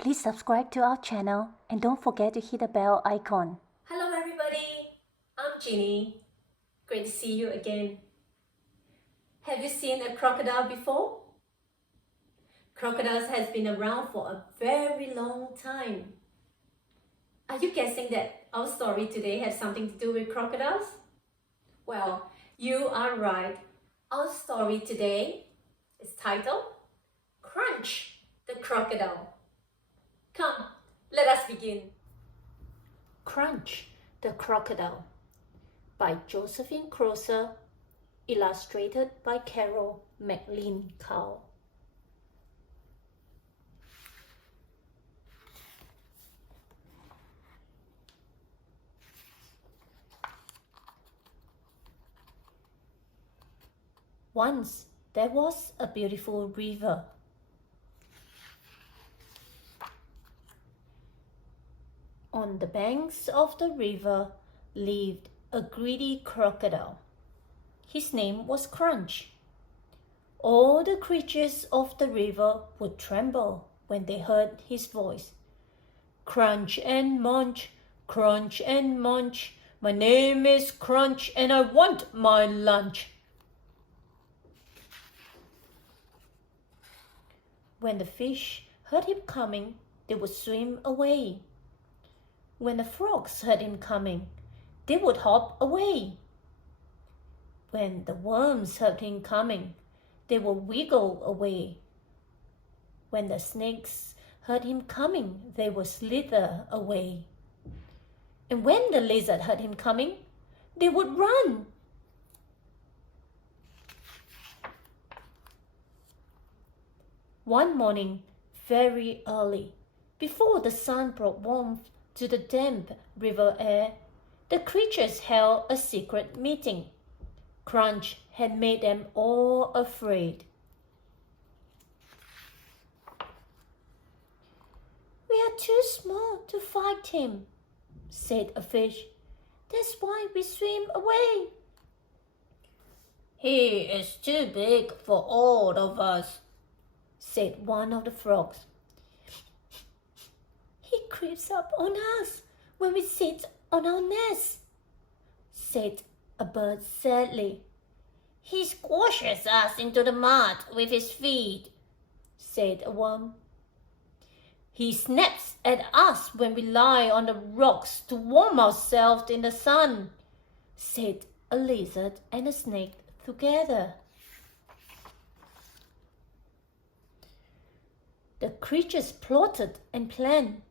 Please subscribe to our channel and don't forget to hit the bell icon. Hello everybody, I'm Ginny. Great to see you again. Have you seen a crocodile before? Crocodiles has been around for a very long time. Are you guessing that our story today has something to do with crocodiles? Well, you are right. Our story today is titled Crunch the Crocodile. Come, let us begin. Crunch the Crocodile by Josephine Croser, illustrated by Carol McLean Cowell. Once there was a beautiful river. On the banks of the river lived a greedy crocodile. His name was Crunch. All the creatures of the river would tremble when they heard his voice. Crunch and munch, crunch and munch. My name is Crunch and I want my lunch. When the fish heard him coming, they would swim away. When the frogs heard him coming, they would hop away. When the worms heard him coming, they would wiggle away. When the snakes heard him coming, they would slither away. And when the lizard heard him coming, they would run. One morning, very early, before the sun brought warmth to the damp river air, the creatures held a secret meeting. Crunch had made them all afraid. "We are too small to fight him," said a fish. "That's why we swim away." "He is too big for all of us," said one of the frogs. "He creeps up on us when we sit on our nest," said a bird sadly. "He squashes us into the mud with his feet," said a worm. "He snaps at us when we lie on the rocks to warm ourselves in the sun," said a lizard and a snake together. The creatures plotted and planned.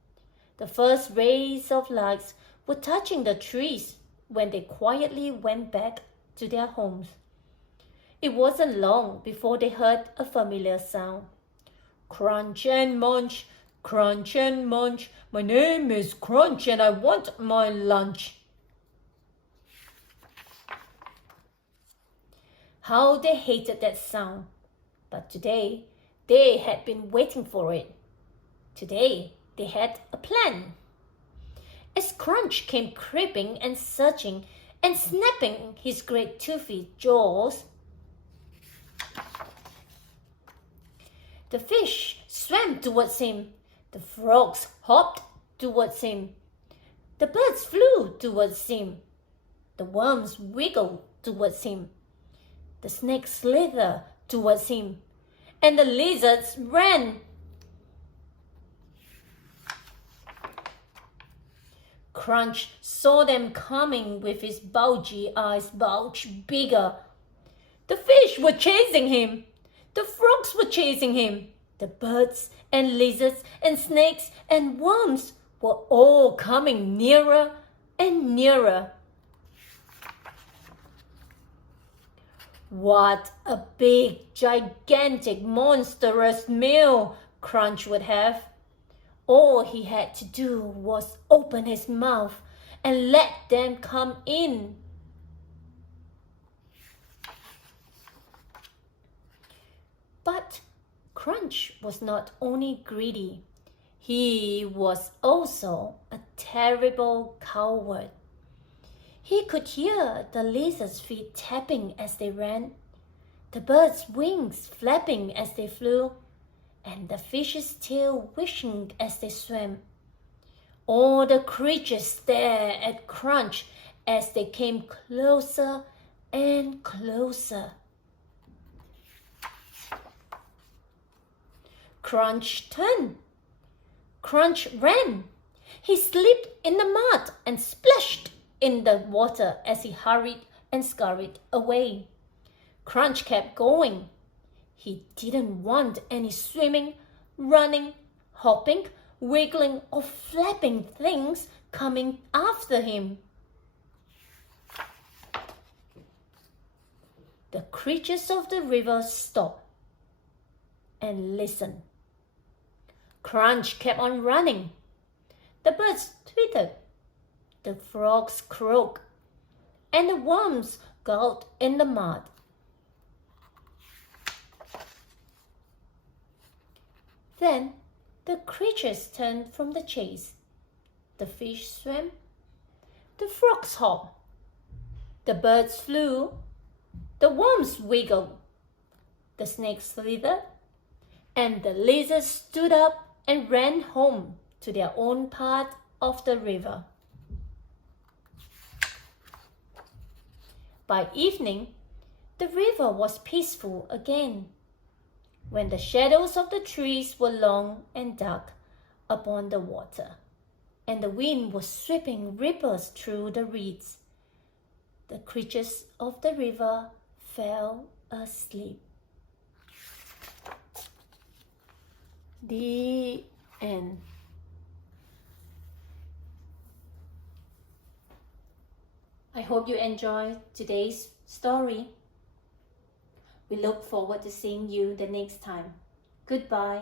The first rays of light were touching the trees when they quietly went back to their homes. It wasn't long before they heard a familiar sound. "Crunch and munch, crunch and munch. My name is Crunch and I want my lunch." How they hated that sound. But today, they had been waiting for it. Today, they had a plan. As Crunch came creeping and searching and snapping his great toothy jaws, the fish swam towards him, the frogs hopped towards him, the birds flew towards him, the worms wiggled towards him, the snakes slithered towards him, and the lizards ran. Crunch saw them coming with his bulgy eyes bulged bigger. The fish were chasing him. The frogs were chasing him. The birds and lizards and snakes and worms were all coming nearer and nearer. What a big, gigantic, monstrous meal Crunch would have. All he had to do was open his mouth and let them come in. But Crunch was not only greedy, he was also a terrible coward. He could hear the lizard's feet tapping as they ran, the birds' wings flapping as they flew, and the fish's tail wishing as they swam. All the creatures stared at Crunch as they came closer and closer. Crunch turned. Crunch ran. He slipped in the mud and splashed in the water as he hurried and scurried away. Crunch kept going. He didn't want any swimming, running, hopping, wiggling or flapping things coming after him. The creatures of the river stopped and listened. Crunch kept on running. The birds twittered, the frogs croaked, and the worms gulped in the mud. Then the creatures turned from the chase. The fish swam, the frogs hopped, the birds flew, the worms wiggled, the snakes slithered, and the lizards stood up and ran home to their own part of the river. By evening, the river was peaceful again, when the shadows of the trees were long and dark upon the water, and the wind was sweeping ripples through the reeds. The creatures of the river fell asleep. The end. I hope you enjoyed today's story. We look forward to seeing you the next time. Goodbye.